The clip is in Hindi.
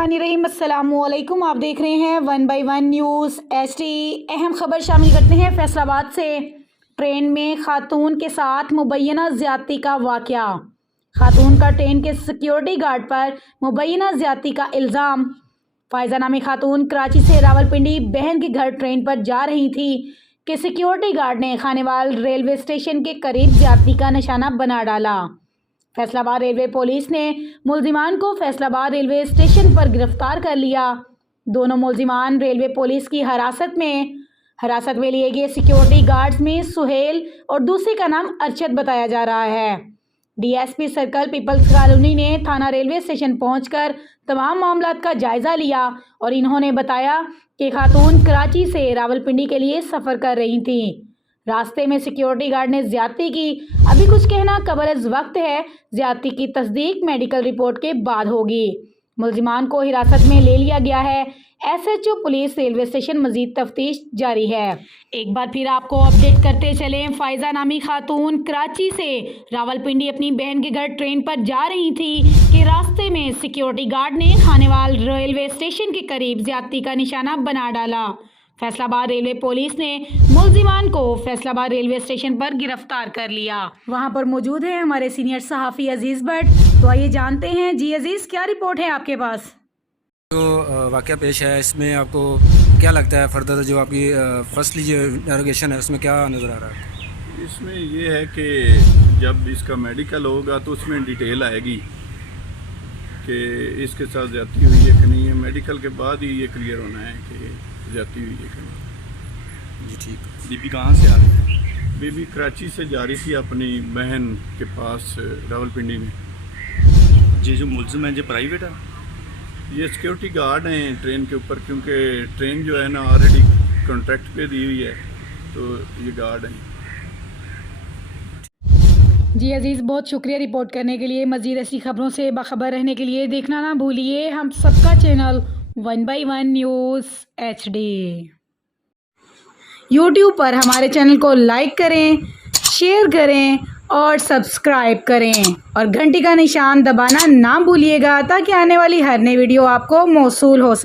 बिस्मिल्लाहिर्रहमानिर्रहीम। अस्सलामुअलैकुम। आप देख रहे हैं 1 बाय 1 न्यूज़ HD। अहम खबर शामिल करते हैं फैसलाबाद से। ट्रेन में खातून के साथ मुबैना ज़्यादती का वाक़या। खातून का ट्रेन के सिक्योरिटी गार्ड पर मुबैना ज़्यादती का इल्ज़ाम। फ़ायज़ा नामी खातून कराची से रावलपिंडी बहन के घर ट्रेन पर जा रही थी कि सिक्योरिटी गार्ड ने खानेवाल रेलवे स्टेशन के करीब ज़्यादती का निशाना बना डाला। फैसलाबाद रेलवे पुलिस ने मुल्जिमान को फैसलाबाद रेलवे स्टेशन पर गिरफ्तार कर लिया। दोनों मुल्जिमान रेलवे पुलिस की हिरासत में लिए गए सिक्योरिटी गार्ड्स में सुहेल और दूसरे का नाम अरशद बताया जा रहा है। DSP सर्कल पीपल्स कॉलोनी ने थाना रेलवे स्टेशन पहुंचकर तमाम मामलात का जायज़ा लिया और इन्होंने बताया कि खातून कराची से रावलपिंडी के लिए सफ़र कर रही थी। रास्ते में सिक्योरिटी गार्ड ने ज़्यादती की। अभी कुछ कहना कबल वक्त है। ज़्यादती की तस्दीक मेडिकल रिपोर्ट के बाद होगी। मुल्जिमान को हिरासत में ले लिया गया है। SHO पुलिस रेलवे स्टेशन मजीद तफ्तीश जारी है। एक बार फिर आपको अपडेट करते चलें। फ़ायज़ा नामी खातून कराची से रावलपिंडी अपनी बहन के घर ट्रेन पर जा रही थी कि रास्ते में सिक्योरिटी गार्ड ने खानेवाल रेलवे स्टेशन के करीब ज़्यादती का निशाना बना डाला। फैसलाबाद रेलवे पुलिस ने मुल्जिमान को फैसलाबाद रेलवे स्टेशन पर गिरफ्तार कर लिया। वहां पर मौजूद है हमारे सीनियर सहाफ़ी अजीज़ भट्ट। तो आइए जानते हैं। जी अजीज़, क्या रिपोर्ट है आपके पास? जो वाक़या पेश है इसमें आपको क्या लगता है फर्दर जो आपकी फर्स्टली जो इंटेरोगेशन है उसमें क्या नज़र आ रहा है? इसमें ये है कि जब इसका मेडिकल होगा तो उसमें डिटेल आएगी कि इसके साथ ज़्यादती हुई है कि नहीं है। मेडिकल के बाद ही ये क्लियर होना है कि ज़्यादती हुई है कि नहीं। जी ठीक। बीबी कहाँ से आ रही थी? बीबी कराची से जा रही थी अपनी बहन के पास रावलपिंडी में। जी जो मुल्ज़िम है जो प्राइवेट है, ये सिक्योरिटी गार्ड हैं ट्रेन के ऊपर, क्योंकि ट्रेन जो है ना ऑलरेडी कॉन्ट्रैक्ट पे दी हुई है, तो ये गार्ड हैं। जी अजीज़, बहुत शुक्रिया रिपोर्ट करने के लिए। मज़ीद ऐसी खबरों से बाखबर रहने के लिए देखना ना भूलिए हम सबका channel 1 by 1 news HD। YouTube पर हमारे चैनल को लाइक करें, शेयर करें और सब्सक्राइब करें और घंटी का निशान दबाना ना भूलिएगा ताकि आने वाली हर नई वीडियो आपको मौसूल हो सके।